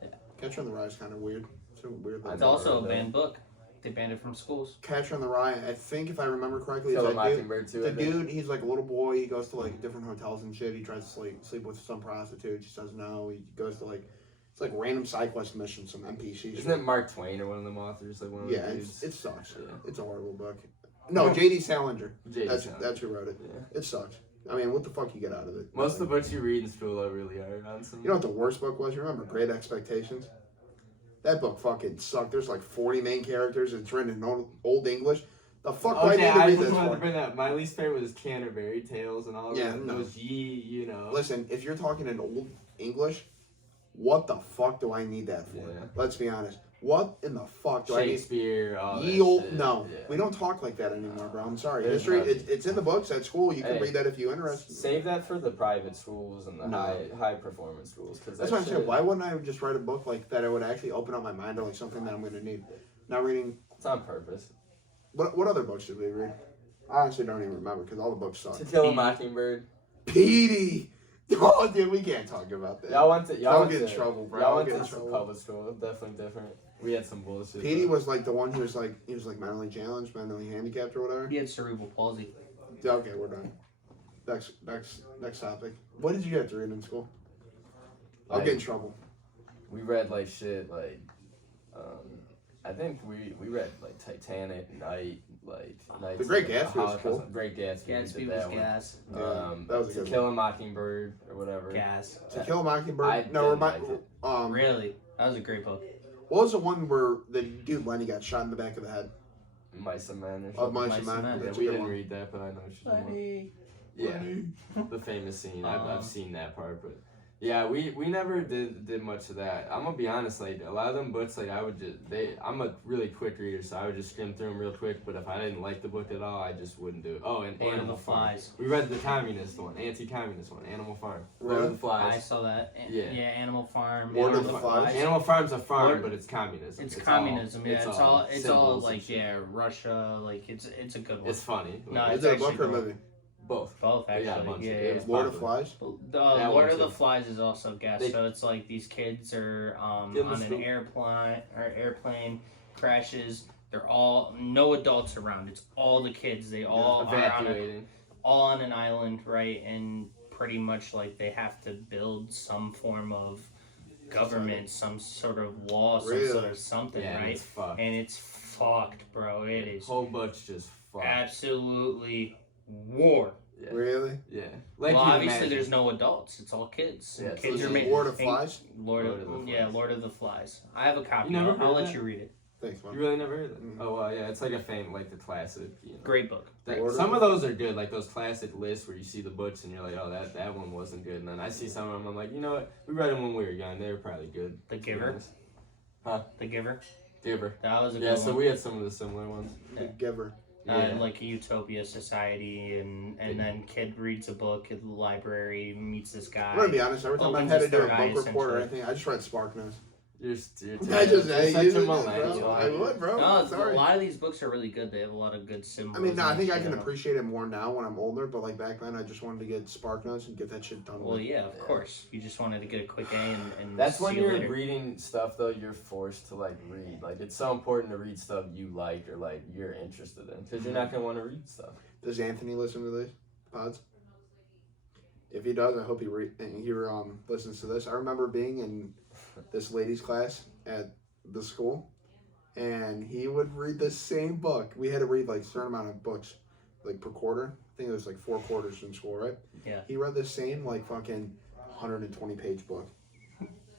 yeah. Catcher in the Rye is kind of weird. It's a weird. I It's never also a read that. banned book. They banned it from schools. Catcher in the Rye. I think if I remember correctly, Kill a it's that dude. Mockingbird too. The I think. dude, he's like a little boy. He goes to like different hotels and shit. He tries to sleep with some prostitute. She says no. He goes to like it's like random side quest missions, some NPC. Isn't it Mark Twain or one of them authors? Like one of Yeah, the dudes? it sucks. Yeah. It's a horrible book. No, J.D. Salinger. J.D. That's who wrote it. Yeah. It sucks. I mean, what the fuck you get out of it? Most of the books you read in school are really hard on some. You know what the worst book was? You remember Great Expectations? That book fucking sucked. There's like 40 main characters. It's written in old English. The fuck do I need to I read just this wanted to for? bring that. My least favorite was Canterbury Tales and all Yeah, that. no. Those you know. Listen, if you're talking in old English, what the fuck do I need that for? Yeah. Let's be honest. What in the fuck do I need? Shakespeare, all that Ye old, shit. no, Yeah. we don't talk like that anymore, bro. I'm sorry. There's History, nothing. it's in the books at school. You can Hey, read that if you're interested. Save that for the private schools and the No. high performance schools. Cause That's what I'm saying. Why wouldn't I just write a book like that? I would actually open up my mind to like something that I'm going to need. Not reading. It's on purpose. What other books did we read? I honestly don't even remember because all the books suck. To Kill a Mockingbird. Petey. Oh, dude, we can't talk about that. Y'all went to. Y'all I'll went get in to, trouble, bro. Y'all I'll went get to in some trouble. public school. Definitely different. We had some bullshit. Petey was like the one who was like mentally challenged, mentally handicapped, or whatever. He had cerebral palsy. Yeah, okay, we're done. Next topic. What did you have to read in school? I'll Like, get in trouble. We read like shit like. I think we read like Titanic, Night, like Night. The Great Gatsby was cool. Great Gatsby. we Gatsby did was that one. gas. Yeah, that was a To good Kill a Mockingbird or whatever. Gas. To Kill a Mockingbird. I No, didn't remind. like it. Really? That was a great book. What was the one where the dude Lenny got shot in the back of the head? Mice and Men or something. Of Mice Mice and and Men. Men. Yeah, That's a we good didn't one. read that, but I know what you're talking about. Yeah, the famous scene. I've seen that part, but yeah, we never did much of that. I'm gonna be honest, like a lot of them books, like I'm a really quick reader, so I would just skim through them real quick. But if I didn't like the book at all, I just wouldn't do it. Oh, and Lord of Animal the Farm. Flies. We read the communist one, anti-communist one, Animal Farm. Lord Really? of the Flies. I saw that. Yeah. Animal Farm. Lord Animal of the Flies. Animal Farm's a farm, Lord- but it's communism. It's communism. Yeah, it's all symbols and like shit. Russia. Like it's a good one. It's funny. No, Is it's it a actually book or a good. movie? Both. Both Yeah, a actually. bunch of Yeah, it. yeah. was Lord of popular. Flies? The That Lord one of the too. Flies is also gas. They- So it's like these kids are Give them on an scoop. airplane crashes. They're all no adults around. It's all the kids. They all are Evacuating. all on an island, right? And pretty much like they have to build some form of government, some sort of law, some Really? sort of something, Yeah, and right? it's fucked. And it's fucked, bro. It is Whole book's just fucked. absolutely war. Yeah. Really? Yeah. Well, you'd obviously imagine. there's no adults. It's all kids. Yeah, And so kids this are is making Lord of Flies? Lord of the yeah, Flies. Lord of the Flies. I have a copy. You never I'll heard let that? you read it. Thanks, man. You really never heard that? Mhm. Oh, well, yeah. It's like a like the classic. You know. Great book. Lord of Some the- of those are good, like those classic lists where you see the books and you're like, oh, that one wasn't good. And then I see some of them, I'm like, you know what? We read them when we were young. They were probably good. The to be Giver. honest. Huh? The Giver. Giver. That was a Yeah, good so one. we had some of the similar ones. The Giver. Yeah. Like a utopia society, and then kid reads a book at the library, meets this guy. I'm gonna be honest. Every time I've Opens had to his do a third eye, book report or essentially. anything, I just read SparkNotes. You're I just you're I use such a it, millennial. bro. I would, bro. No, a Sorry. lot of these books are really good. They have a lot of good symbols. I mean, no, I think I and can shit. appreciate it more now when I'm older, but like back then, I just wanted to get SparkNotes and get that shit done Well, with. yeah, of course. You just wanted to get a quick A and That's see when you you're later. reading stuff though. You're forced to like read. Like it's so important to read stuff you like or like you're interested in because you're not gonna want to read stuff. Does Anthony listen to these pods? If he does, I hope he listens to this. I remember being in this lady's class at the school, and he would read the same book. We had to read like a certain amount of books, like per quarter. I think it was like 4 quarters in school, right? Yeah. He read the same like fucking 120-page book.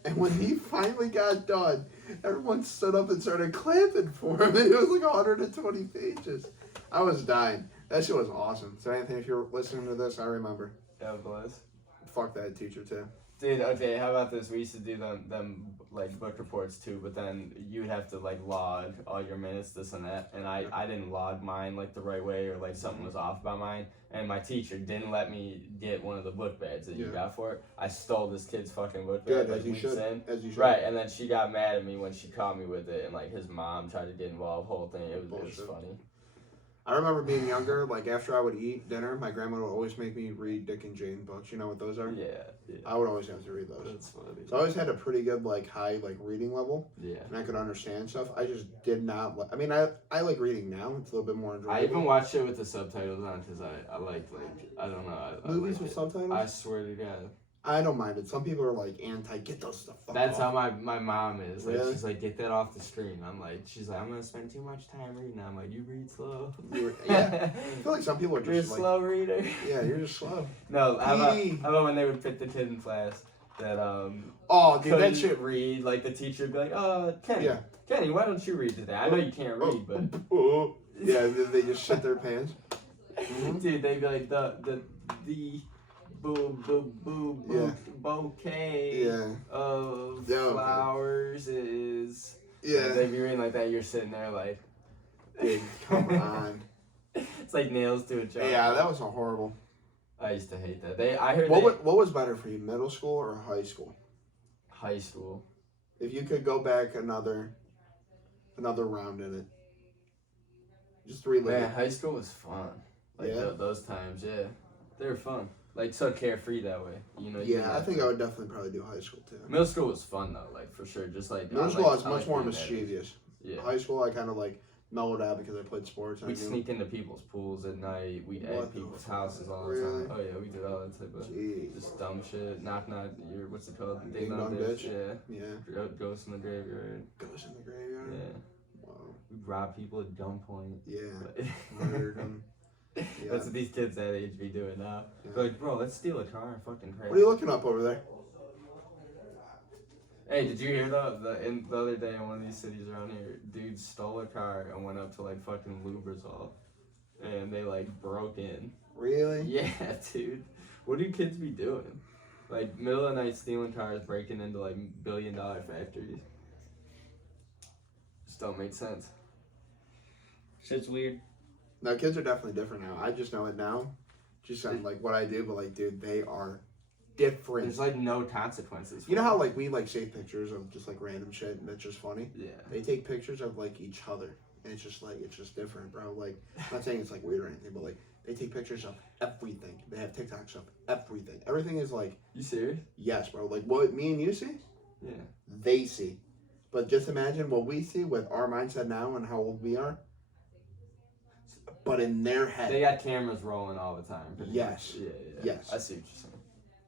And when he finally got done, everyone stood up and started clapping for him. And it was like 120 pages. I was dying. That shit was awesome. So Anthony, if you're listening to this, I remember. God bless. Fuck that teacher too. Dude, okay, how about this? We used to do them like book reports too, but then you would have to like log all your minutes, this and that, and I didn't log mine like the right way or like something was off about mine, and my teacher didn't let me get one of the book bags that you Yeah. got for it. I stole this kid's fucking book Good, bag like as you weeks should. in. As you should. Right, and then she got mad at me when she caught me with it, and like his mom tried to get involved, whole thing. It was Bullshit. funny. I remember being younger, like after I would eat dinner, my grandma would always make me read Dick and Jane books. You know what those are? Yeah. I would always have to read those. That's funny. So I always had a pretty good like high like reading level. Yeah. And I could understand stuff. I just did not. I mean, I like reading now. It's a little bit more enjoyable. I even watched it with the subtitles on because I like I don't know. I Movies like with it. subtitles. I swear to God. I don't mind it. Some people are like anti. Get those stuff. That's off. how my mom is. Like, Really? she's like, get that off the screen. She's like, I'm gonna spend too much time reading. I'm like, you read slow. Yeah. I feel like some people are You're a just like. slow reader. Yeah, you're just slow. No, how about when they would pick the kid in class that Oh, dude, that couldn't shit. read? Like the teacher would be like, Kenny, Yeah. Kenny, why don't you read today? I know you can't read, but Oh. Yeah, they just shit their pants. Mm-hmm. dude, they'd be like the bouquet of flowers is. Yeah. They'd be reading like that. You're sitting there like, Dude, come on. it's like nails to a chalkboard. Yeah, that was a horrible. I used to hate that. I heard What was better for you, middle school or high school? high school. If you could go back another round in it, just relive Man, it. high school was fun. Like Yeah? those times, yeah, they were fun. Like so carefree that way, you know. Yeah, I think I would definitely probably do high school too. Middle school was fun though, like for sure. Just like Middle school, I was I much like more being that age. mischievous. Yeah, High school, I kind of like mellowed out because I played sports. And we'd I knew- sneak into people's pools at night. We'd What at the people's fuck? houses all the Really? time. Oh yeah, we did all that type of Jeez. just dumb shit. Knock your what's it called? Ding dong bitch. Yeah. Yeah. Ghosts in the graveyard. Goes in the graveyard. Yeah. Wow. We'd rob people at gunpoint. Yeah. But- Murdered them. Yeah. That's what these kids that age be doing now. Yeah. They're like, bro, let's steal a car and fucking crash. What are you looking up over there? Hey, did you hear the other day in one of these cities around here, dudes stole a car and went up to like fucking Lubrizol, and they like broke in. Really? Yeah, dude. What do kids be doing? Like middle of the night stealing cars, breaking into like $1 billion factories. Just don't make sense. Shit's weird. No, kids are definitely different now. I just know it now. Just on like what I do, but like, dude, they are different. There's like no consequences. You know how like we like save pictures of just like random shit and that's just funny? Yeah. They take pictures of like each other and it's just different, bro. Like, I'm not saying it's like weird or anything, but like they take pictures of everything. They have TikToks of everything. Everything is like, You serious? yes, bro. Like what me and you see, Yeah. they see. But just imagine what we see with our mindset now and how old we are. But in their head, They got cameras rolling all the time. pretty Yes. much. Yeah, yeah. Yes. I see what you're saying.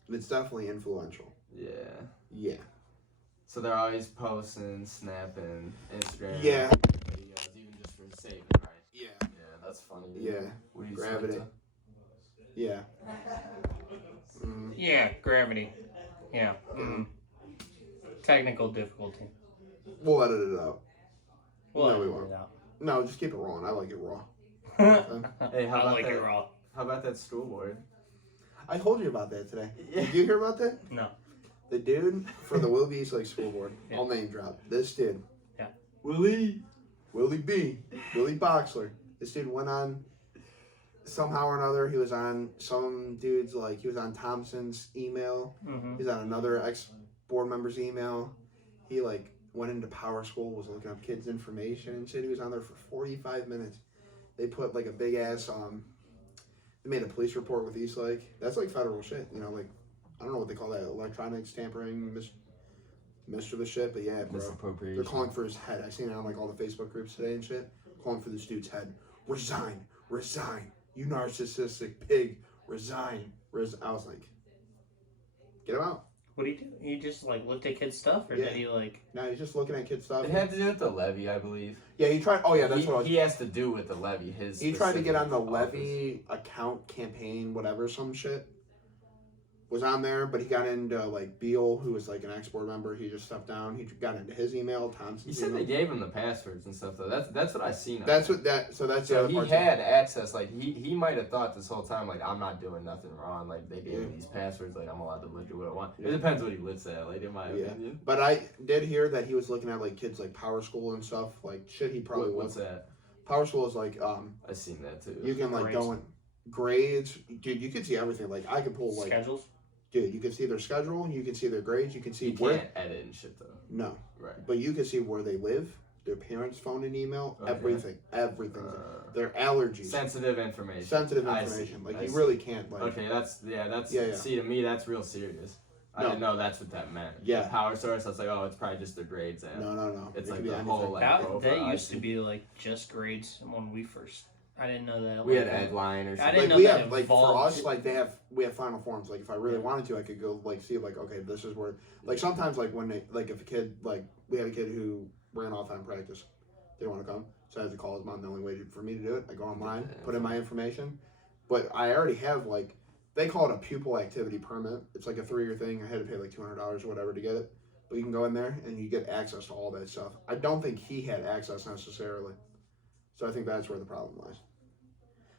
it's definitely influential. Yeah. Yeah. So they're always posting, snapping, Instagram. Yeah. Videos, even just for saving, right? Yeah. Yeah, that's funny. Dude. Yeah. What do you Gravity. think? Yeah. Mm. Yeah, gravity. Yeah. Technical difficulty. We'll edit it out. We'll No, we edit won't. it out. No, just keep it rolling. I like it raw. Hey, how I about like that? it raw. How about that school board? I told you about that today. Did you hear about that? No. The dude for the Willoughby East Lake School Board. Yeah. I'll name drop. This dude. Yeah. Willie. Willie B. Willie Boxler. This dude went on somehow or another. He was on some dude's like he was on Thompson's email. Mm-hmm. He's on another ex board member's email. He like went into Power School, was looking up kids' information and shit. He was on there for 45 minutes. They put like a big ass they made a police report with Eastlake. That's like federal shit, you know, like I don't know what they call that, electronics tampering, mischievous shit, but yeah, bro. Misappropriation. They're calling for his head. I seen it on like all the Facebook groups today and shit. Calling for this dude's head. Resign, resign. You narcissistic pig. Resign. I was like, get him out. What do you do? You just like looked at kids' stuff, or Yeah. did you like? Now he's just looking at kid stuff. It had to do with the levy, I believe. Yeah, he tried. Oh yeah, that's he, what I was. he has to do with the levy. He tried to get on the specific levy account campaign, whatever, some shit. Was on there, but he got into like Beal, who was like an ex-board member. He just stepped down. He got into his email, Thompson's He said email. they gave him the passwords and stuff though. That's what I seen. That's what that. So that's the So other he part. had access. Like he might have thought this whole time like I'm not doing nothing wrong. Like they gave me Yeah. these passwords. Like I'm allowed to do what I want. Yeah. It depends what he lives at. Like in my Yeah. opinion. But I did hear that he was looking at like kids like Power School and stuff. Like shit, he probably What's would. that? Power School is like I seen that too. you can like Grades. go in grades, dude. You can see everything. Like I could pull like Schedules? dude. You can see their schedule. You can see their grades. You can see You where can't edit and shit though. no, Right. but you can see where they live. their parents' phone and email, Okay. everything. Their allergies. Sensitive information. Sensitive I information. see. Like, I you see. really can't, like... Okay, that's Yeah. see, to me, that's real serious. I No. didn't know that's what that meant. Yeah. The power source, I was like, oh, it's probably just their grades app. No. It's It like could be the anything. whole, like, profile. That I used to see. be like just grades when we first. I didn't know that. We like, had Edline or I something. didn't Like, know we that have, like, for evolved. us, like, we have Final Forms. Like, if I really wanted to, I could go, like, see, like, okay, this is where... Like, sometimes, like, when they... Like, if a kid... Like, we had a kid who ran off on practice. Didn't want to come. So I had to call his mom. The only way for me to do it, I go online, put in my information. But I already have, like... They call it a pupil activity permit. It's like a 3-year thing. I had to pay, like, $200 or whatever to get it. But you can go in there, and you get access to all that stuff. I don't think he had access, necessarily. So I think that's where the problem lies.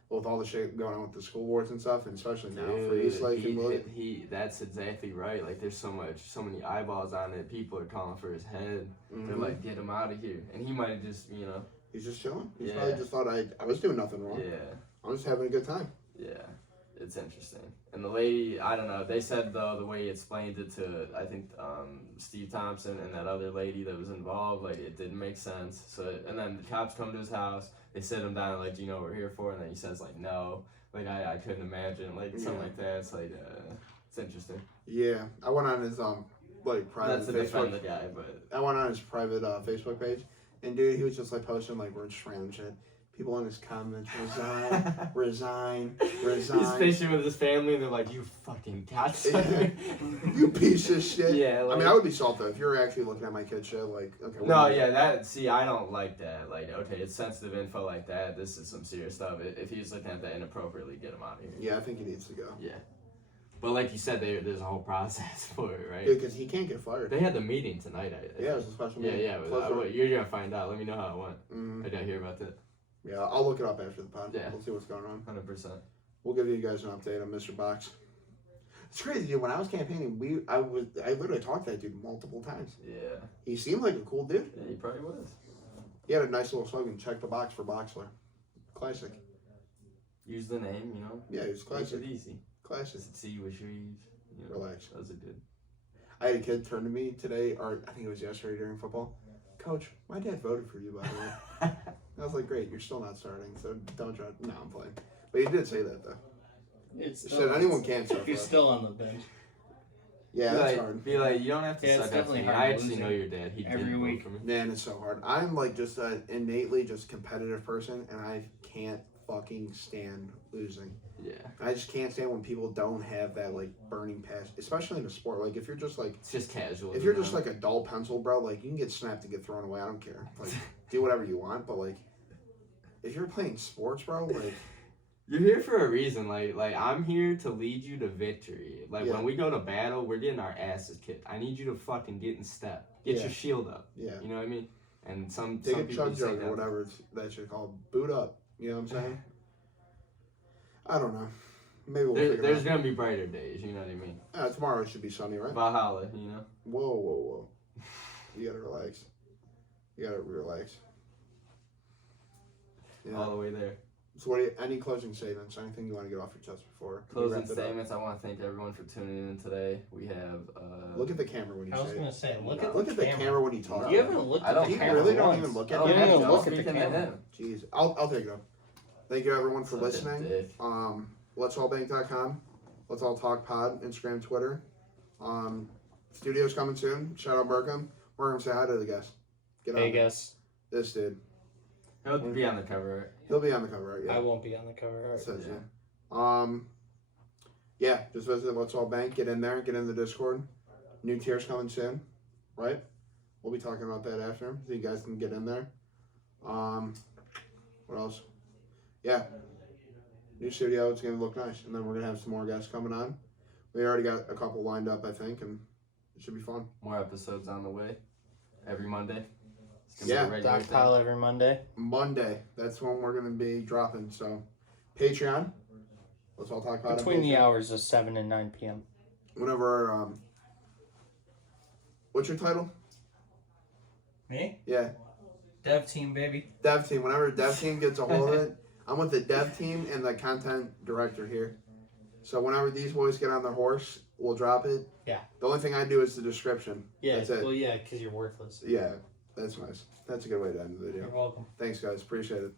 With all the shit going on with the school boards and stuff, and especially now for East Lake and William. That's exactly right. Like, there's so many eyeballs on it. People are calling for his head. They're like, get him out of here. And he might have just, He's just chilling. He's Yeah. probably just thought I was doing nothing wrong. yeah. I'm just having a good time. Yeah, it's interesting. And the lady, I don't know, they said, though, the way he explained it to, I think, Steve Thompson and that other lady that was involved, like, it didn't make sense. So, and then the cops come to his house, they sit him down, like, do you know what we're here for? And then he says, like, no. Like, I couldn't imagine, like, something like that. It's like, it's interesting. Yeah, I went on his like private Not to defend Facebook. the guy, but I went on his private Facebook page, and dude, he was just like posting like we're just random shit. People in his comments resign. he's fishing with his family, and they're like, "You fucking cocksucker." You piece of shit. Yeah, I like- mean, I would be salty if you're actually looking at my kid shit. Like, okay. what No, do you- yeah, I don't like that. Like, okay, it's sensitive info like that. This is some serious stuff. If he's looking at that inappropriately, get him out of here. Yeah, I think he needs to go. Yeah. But like you said, there's a whole process for it, right? Dude, because he can't get fired. They had the meeting tonight. I Yeah, it was a special yeah, meeting. yeah. Close door. You're gonna find out. Let me know how it went. Mhm. I gotta hear about that. Yeah, I'll look it up after the pod. Yeah. We'll see what's going on. 100%. We'll give you guys an update on Mr. Box. It's crazy, dude. When I was campaigning, I literally talked to that dude multiple times. Yeah. He seemed like a cool dude. Yeah, he probably was. He had a nice little slogan, check the box for Boxler. Classic. Use the name, Yeah, he was Make classic. it easy. Classic. Just see what you Relax. Those are good. I had a kid turn to me today, or I think it was yesterday during football. Coach, my dad voted for you, by the way. I was like, great, you're still not starting, so don't try. No, I'm playing. But he did say that, though. It's He said anyone can start. If you're still on the bench Yeah, be that's like, hard. Be like, you don't have to Yeah, it's suck up to definitely me. hard I actually losing know your dad. He every did vote week. for me. Man, it's so hard. I'm like just an innately just competitive person, and I can't fucking stand losing. Yeah. I just can't stand when people don't have that like burning passion, especially in a sport. Like if you're just like It's just casual. if you're just like a dull pencil, bro, like you can get snapped and get thrown away. I don't care. Like do whatever you want, but like if you're playing sports, bro, like You're here for a reason. Like I'm here to lead you to victory. Like Yeah. when we go to battle, we're getting our asses kicked. I need you to fucking get in step. Get Yeah. your shield up. yeah, You know what I mean? And some take a people chug just take jug or that- whatever that shit called. Boot up. You know what I'm saying? I don't know. Maybe we'll figure There's it out. gonna be brighter days. You know what I mean? Tomorrow it should be sunny, right? Valhalla. You know. Whoa. You gotta relax. You gotta relax. Yeah. All the way there. So, what? Any closing statements? Anything you want to get off your chest before we Closing wrap it up? statements. I want to thank everyone for tuning in today. We have. Look at the camera when you I was say gonna it. say, look Look at the camera when you talk. You haven't looked I at don't the You camera. really don't once. even look I at don't the You have don't to. even I'm look at the speaking to camera. him. Jeez, I'll take it up. Thank you everyone for Such a listening. dick. Let'sallbank.com. Let's all talk pod. Instagram, Twitter. Studio's coming soon. Shout out Berkham. We're gonna say hi to the guest. Get on Hey it. guys, This dude. He'll be on the cover. He'll be on the cover, right? Yeah. I won't be on the cover It art. says Yeah. yeah. Yeah, just visit Let's All Bank. Get in there. Get in the Discord. New tiers coming soon, right? We'll be talking about that after, so you guys can get in there. What else? Yeah, new studio. It's gonna look nice, and then we're gonna have some more guests coming on. We already got a couple lined up, I think, and it should be fun. More episodes on the way. Every Monday. It's gonna Yeah. be a regular Doc thing. Pile every Monday. Monday. That's when we're gonna be dropping. So, Patreon. Let's all talk about Between it. the hours of 7 and 9 p.m. Whenever what's your title? Me? Yeah. Dev team, baby. Dev team. Whenever dev team gets a hold of it, I'm with the dev team and the content director here. So whenever these boys get on their horse, we'll drop it. Yeah. The only thing I do is the description. Yeah, That's it. well, yeah, because you're worthless. Yeah. That's nice. That's a good way to end the video. You're welcome. Thanks, guys. Appreciate it.